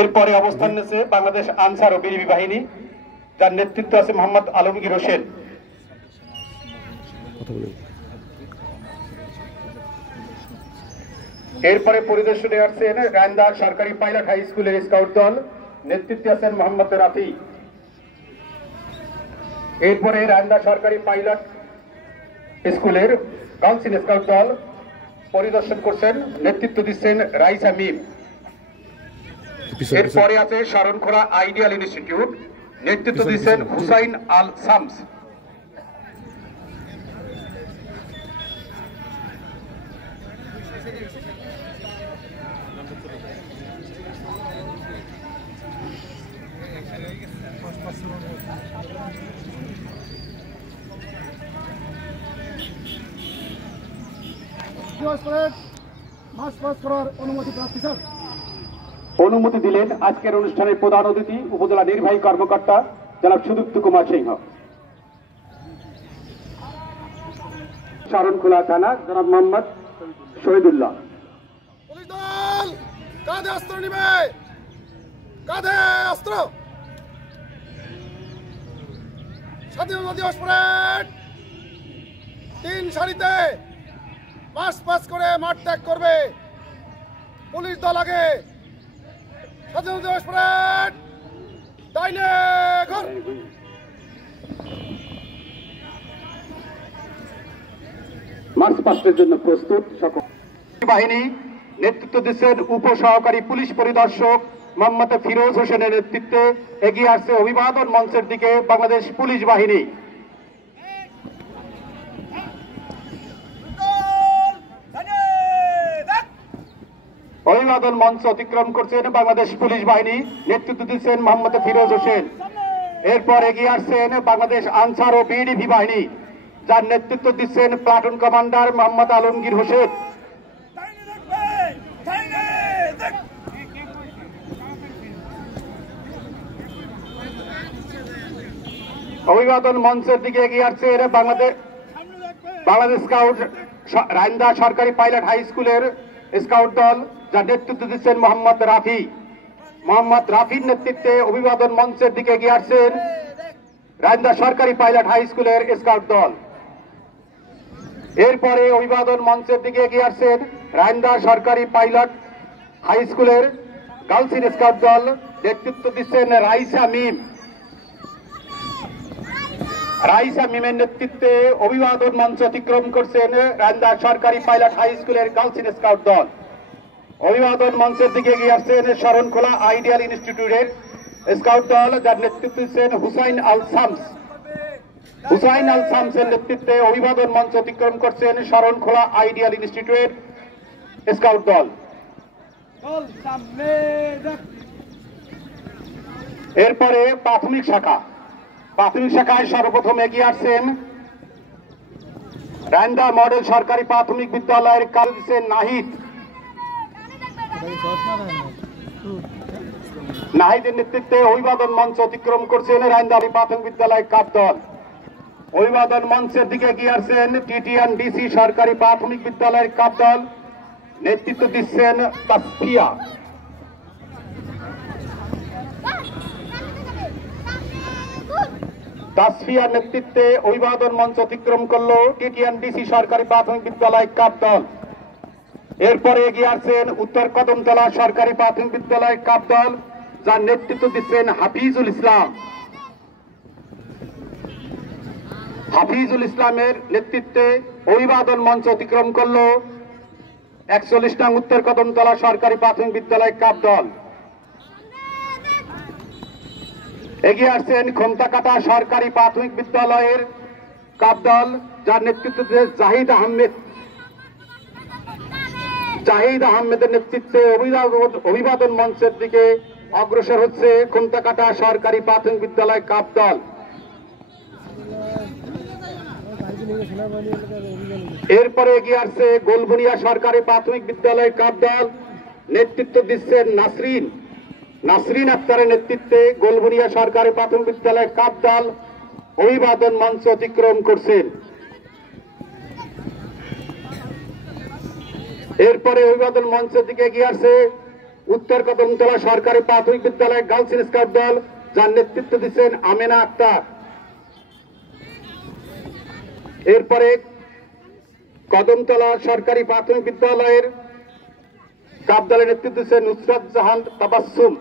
এরপরে অবস্থান নিয়েছে বাংলাদেশ আনসার ও বিজিবি বাহিনী, যার নেতৃত্ব আছে মোহাম্মদ আলমগীর হোসেন। এরপরে পরিদর্শনে আসছেন রায়ন্দা সরকারি পাইলট হাই স্কুলের স্কাউট দল, নেতৃত্বে আছেন মোহাম্মদ রাফি। এরপরে রায়ন্দা সরকারি পাইলট স্কুলের গার্লস স্কাউট দল পরিদর্শন করছেন, নেতৃত্ব দিচ্ছেন রাইসা মিম। এরপরে আছে শরণখোলা আইডিয়াল ইনস্টিটিউট, নেতৃত্ব দিচ্ছেন হুসাইন আল শামস। অনুমতি দিলেন আজকের অনুষ্ঠানের প্রধান অতিথি উপজেলা নির্বাহী কর্মকর্তা জনাব সুদীপ্ত কুমার সিংহ। শরণখোলা থানা জনাব মোহাম্মদ শহীদুল্লাহ। কাঁধে অস্ত্র নিবে, কাঁধে অস্ত্র। স্বাধীনতা দিবস প্যারেড 3 সারিতে মার্চ পাস করে মাঠ ত্যাগ করবে পুলিশ দল। আগে স্বাধীনতা দিবস প্যারেড ডাইনে ঘর। মার্চ পাস্টের জন্য প্রস্তুত। সকল বাহিনী নেতৃত্ব দিচ্ছেন উপসহকারী পুলিশ পরিদর্শক মোহাম্মদ ফিরোজ হোসেনের নেতৃত্বে এগিয়ে আসছে অভিবাদন মঞ্চের দিকে বাংলাদেশ পুলিশ বাহিনী। অভিবাদন মঞ্চ অতিক্রম করছেন বাংলাদেশ পুলিশ বাহিনী, নেতৃত্ব দিচ্ছেন মোহাম্মদ ফিরোজ হোসেন। এরপর এগিয়ে আসছেন বাংলাদেশ আনসার ও বিজিবি বাহিনী, যার নেতৃত্ব দিচ্ছেন প্লাটুন কমান্ডার মোহাম্মদ আলমগীর হোসেন। অভিবাদন মঞ্চের দিকে এগিয়ে আসছেন বাংলাদেশ স্কাউট রায়ন্দা সরকারি পাইলট হাই স্কুলের স্কাউট দল, যার নেতৃত্ব দিচ্ছেন মোহাম্মদ রাফি। মোহাম্মদ রাফির নেতৃত্বে অভিবাদন মঞ্চের দিকে এগিয়ে আসছেন রায়ন্দা সরকারি পাইলট হাই স্কুলের স্কাউট দল। এরপরে অভিবাদন মঞ্চের দিকে এগিয়ে আসছেন রায়ন্দা সরকারি পাইলট হাই স্কুলের গার্লস স্কাউট দল, নেতৃত্ব দিচ্ছেন রাইসা মিম। রাইসা মিমের নেতৃত্বে অভিবাদন মঞ্চ অতিক্রম করছেন রায়ন্দা সরকারি পাইলট হাই স্কুলের গার্লস স্কাউট দল। অভিবাদন মঞ্চের দিকে এগিয়ে আসছেন শরণখোলা আইডিয়াল ইনস্টিটিউটের স্কাউট দল, যার নেতৃত্ব দিচ্ছেন হুসাইন আল শামস। হুসাইন আল শামসের নেতৃত্বে অভিবাদন মঞ্চ অতিক্রম করছেন শরণখোলা আইডিয়াল ইনস্টিটিউটের স্কাউট দল। এরপরে প্রাথমিক শাখায় সর্বপ্রথম এগিয়ে আসছেন রায়ন্দা মডেল সরকারি প্রাথমিক বিদ্যালয়ের কালদিসের নাহিদের নেতৃত্বে অভিবাদন মঞ্চ অতিক্রম করছেন রায়ন্দা প্রাথমিক বিদ্যালয়ের কাপ দল। অভিবাদন মঞ্চের দিকে এগিয়ে আসছেন টিটিএন ডিসি সরকারি প্রাথমিক বিদ্যালয়ের কাপ দল, নেতৃত্ব দিচ্ছেন তাসফিয়ার নেতৃত্বে অভিবাদন মঞ্চ অতিক্রম করল টিটিএন ডিসি সরকারি প্রাথমিক বিদ্যালয় কাপ দল। এরপরে এগিয়ে আসছেন উত্তর কদমতলা সরকারি প্রাথমিক বিদ্যালয় কাপ দল, যার নেতৃত্ব দিচ্ছেন হাফিজুল ইসলাম। হাফিজুল ইসলামের নেতৃত্বে অভিবাদন মঞ্চ অতিক্রম করল 41 নং উত্তর কদমতলা সরকারি প্রাথমিক বিদ্যালয় কাপ দল। এগিয়ে আসছেন খোমতাকাটা সরকারি প্রাথমিক বিদ্যালয়ের কাপ দল, যার নেতৃত্ব জাহিদ আহমেদের নেতৃত্বে অভিবাদন মঞ্চের দিকে অগ্রসর হচ্ছে খোমতাকাটা সরকারি প্রাথমিক বিদ্যালয় কাপ দল। এরপরে এগিয়ে আসছে গোলবুনিয়া সরকারি প্রাথমিক বিদ্যালয় কাপ দল, নেতৃত্ব দিচ্ছেন নাসরিন আক্তারের নেতৃত্বে গোলবুনিয়া সরকারি প্রাথমিক বিদ্যালয় কাপ দল অভিবাদন মঞ্চ অতিক্রম করছেন। এরপরে অভিবাদন মঞ্চের দিকে এগিয়ে আসছে উত্তর কদমতলা সরকারি প্রাথমিক বিদ্যালয় গার্লস স্কাউট দল, যার নেতৃত্ব দিচ্ছেন আমেনা আক্তার। এরপরে কদমতলা সরকারি প্রাথমিক বিদ্যালয়ের কাপ দলের নেতৃত্ব দিচ্ছেন নুসরাত জাহান তাবাসসুম।